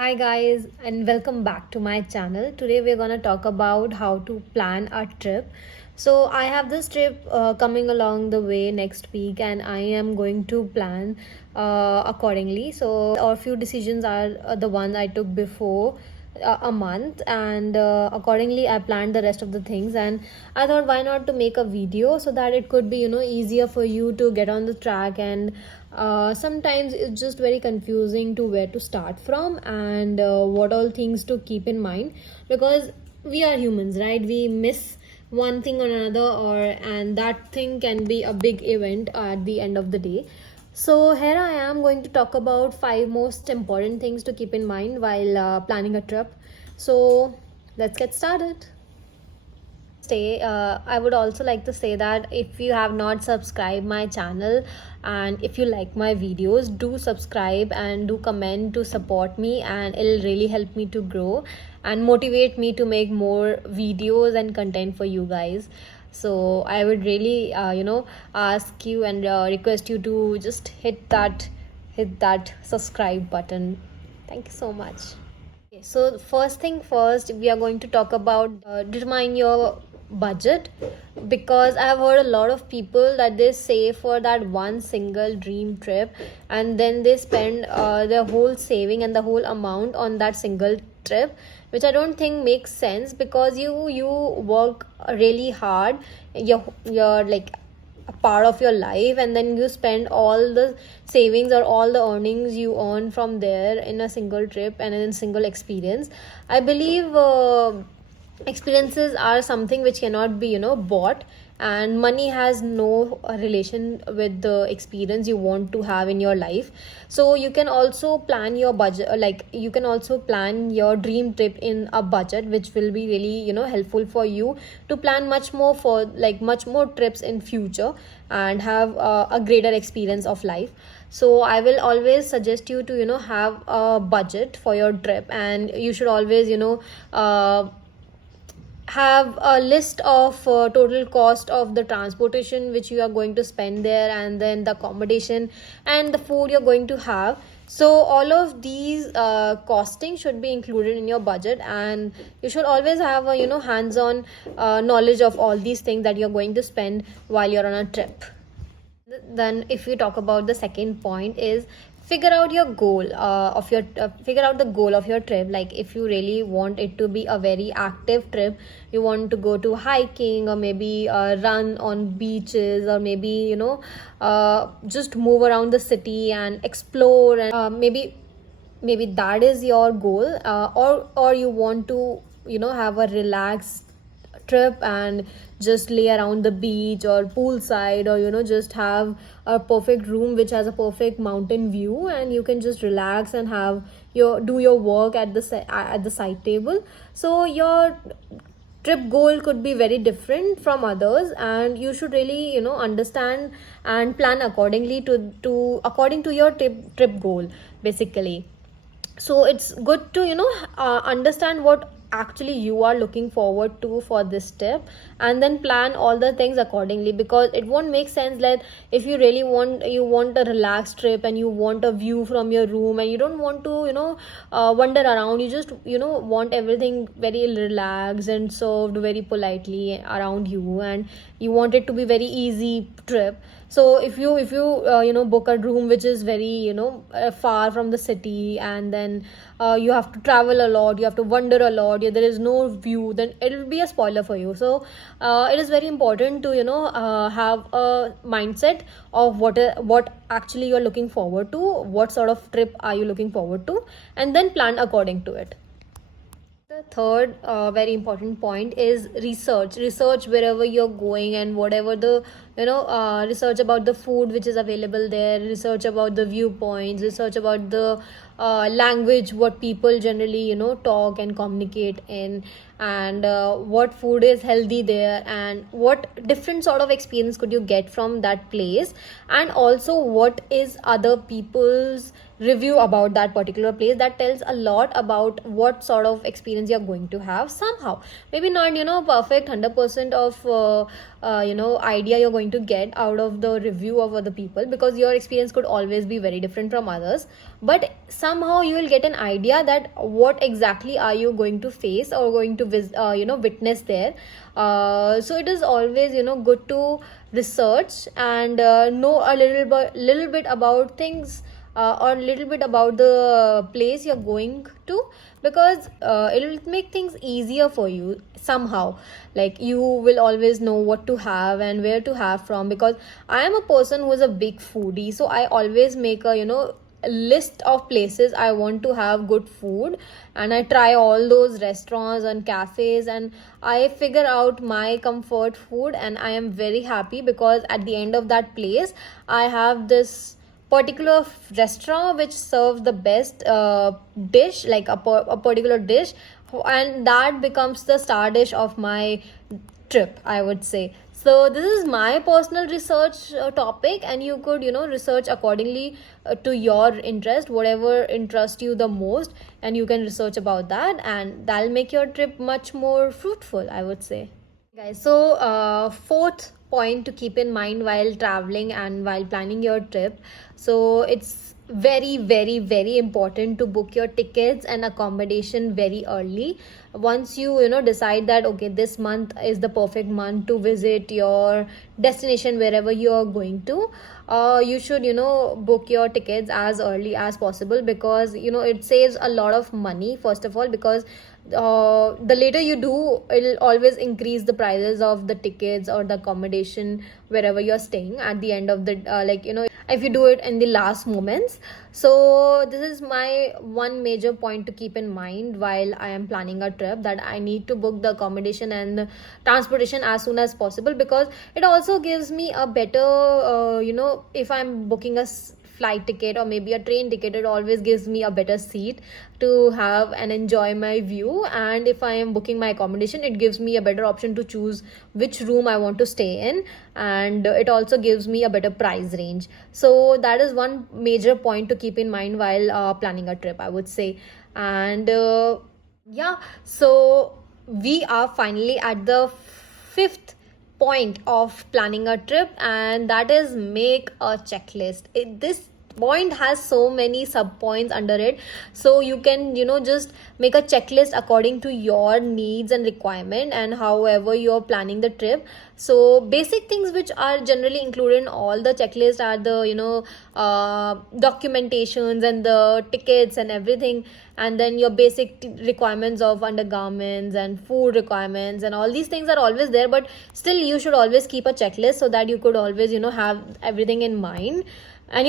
Hi guys, and welcome back to my channel. Today we're going to talk about how to plan a trip. So I have this trip coming along the way next week, and I am going to plan accordingly. So a few decisions are the ones I took before a month, and accordingly I planned the rest of the things. And I thought, why not to make a video so that it could be easier for you to get on the track. And sometimes it's just very confusing to where to start from, and what all things to keep in mind, because we are humans, right? We miss one thing or another, or and that thing can be a big event at the end of the day. So here I am going to talk about 5 most important things to keep in mind while planning a trip. So let's get started. I would also like to say that if you have not subscribed my channel, and if you like my videos, do subscribe and do comment to support me, and it'll really help me to grow and motivate me to make more videos and content for you guys. So I would really ask you and request you to just hit that subscribe button. Thank you so much. Okay, so first thing first, we are going to talk about determine your budget, because I've heard a lot of people that they save for that one single dream trip, and then they spend their whole saving and the whole amount on that single trip, which I don't think makes sense, because you work really hard. You're like a part of your life, and then you spend all the savings or all the earnings you earn from there in a single trip and in a single experience. I believe experiences are something which cannot be bought, and money has no relation with the experience you want to have in your life. So you can also plan your budget, like you can also plan your dream trip in a budget, which will be really helpful for you to plan much more, for like much more trips in future, and have a greater experience of life. So I will always suggest you to have a budget for your trip, and you should always have a list of total cost of the transportation which you are going to spend there, and then the accommodation and the food you're going to have. So all of these costing should be included in your budget, and you should always have a hands-on knowledge of all these things that you're going to spend while you're on a trip. Then if we talk about the second point, is figure out your goal of your figure out the goal of your trip. Like if you really want it to be a very active trip, you want to go to hiking, or maybe run on beaches, or maybe just move around the city and explore, and maybe that is your goal, or you want to have a relaxed trip and just lay around the beach or poolside, or just have a perfect room which has a perfect mountain view, and you can just relax and have your work at the side table. So your trip goal could be very different from others, and you should really understand and plan accordingly to according to your trip goal, basically. So it's good to understand what actually you are looking forward to for this step, and then plan all the things accordingly, because it won't make sense that if you really want a relaxed trip, and you want a view from your room, and you don't want to wander around. You just want everything very relaxed and served very politely around you, and you want it to be very easy trip. So if you book a room which is very far from the city, and then you have to travel a lot, you have to wander a lot, there is no view, then it will be a spoiler for you. So it is very important to have a mindset of what actually you're looking forward to, what sort of trip are you looking forward to, and then plan according to it. The third very important point is research wherever you're going, and whatever the research about the food which is available there, research about the viewpoints, research about the language, what people generally talk and communicate in, and what food is healthy there, and what different sort of experience could you get from that place, and also what is other people's review about that particular place, that tells a lot about what sort of experience you're going to have. Somehow, maybe not perfect 100% of idea you're going to get out of the review of other people, because your experience could always be very different from others, but somehow you will get an idea that what exactly are you going to face or going to witness there. So it is always good to research and know a little bit about things, or a little bit about the place you're going to, because it will make things easier for you somehow. Like, you will always know what to have and where to have from, because I am a person who is a big foodie, so I always make a list of places I want to have good food, and I try all those restaurants and cafes, and I figure out my comfort food, and I am very happy because at the end of that place I have this particular restaurant which serves the best dish, like a particular dish, and that becomes the star dish of my trip, I would say. So this is my personal research topic, and you could research accordingly to your interest, whatever interests you the most, and you can research about that, and that'll make your trip much more fruitful, I would say. Guys, so fourth point to keep in mind while traveling and while planning your trip, so it's very, very, very important to book your tickets and accommodation very early. Once you decide that okay, this month is the perfect month to visit your destination wherever you are going to, you should book your tickets as early as possible, because it saves a lot of money, first of all, because the later you do, it'll always increase the prices of the tickets or the accommodation wherever you're staying at the end of the if you do it in the last moments. So this is my one major point to keep in mind while I am planning a trip, that I need to book the accommodation and the transportation as soon as possible, because it also gives me a better if I'm booking a flight ticket or maybe a train ticket, it always gives me a better seat to have and enjoy my view. And if I am booking my accommodation, it gives me a better option to choose which room I want to stay in, and it also gives me a better price range. So that is one major point to keep in mind while planning a trip, I would say. And yeah, so we are finally at the fifth point of planning a trip, and that is make a checklist. This point has so many sub points under it, so you can just make a checklist according to your needs and requirement and however you're planning the trip. So basic things which are generally included in all the checklist are the documentations and the tickets and everything, and then your basic requirements of undergarments and food requirements, and all these things are always there, but still you should always keep a checklist so that you could always have everything in mind. And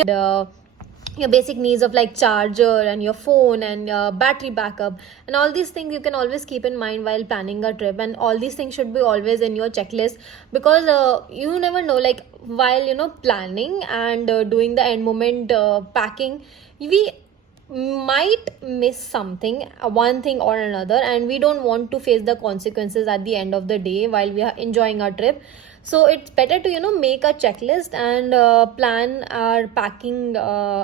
your basic needs of like charger and your phone and battery backup and all these things you can always keep in mind while planning a trip, and all these things should be always in your checklist, because you never know, like while planning and doing the end moment packing, we might miss something, one thing or another, and we don't want to face the consequences at the end of the day while we are enjoying our trip. So it's better to make a checklist and plan our packing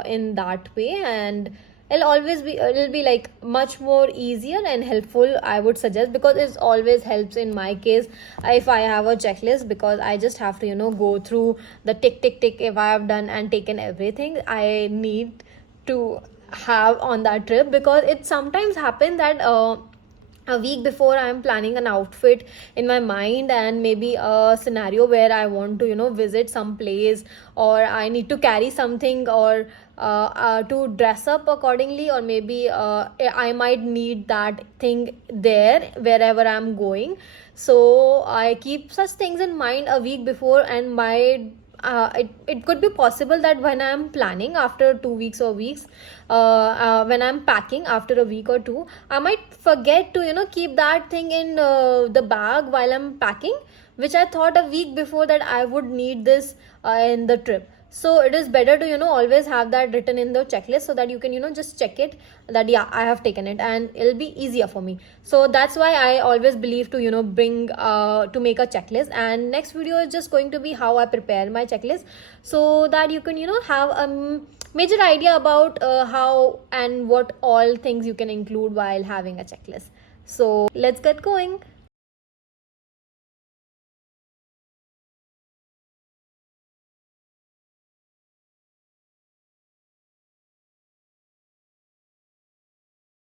in that way, and it'll be like much more easier and helpful, I would suggest, because it always helps in my case if I have a checklist, because I just have to go through the tick tick tick if I have done and taken everything I need to have on that trip. Because it sometimes happens that a week before I am planning an outfit in my mind, and maybe a scenario where I want to visit some place, or I need to carry something, or to dress up accordingly, or maybe I might need that thing there wherever I'm going. So I keep such things in mind a week before, and it could be possible that when I'm planning after 2 weeks or weeks, when I'm packing after a week or two, I might forget to keep that thing in the bag while I'm packing, which I thought a week before that I would need this in the trip. So it is better to always have that written in the checklist, so that you can just check it, that yeah, I have taken it, and it'll be easier for me. So that's why I always believe to bring to make a checklist. And next video is just going to be how I prepare my checklist, so that you can have a major idea about how and what all things you can include while having a checklist. So let's get going.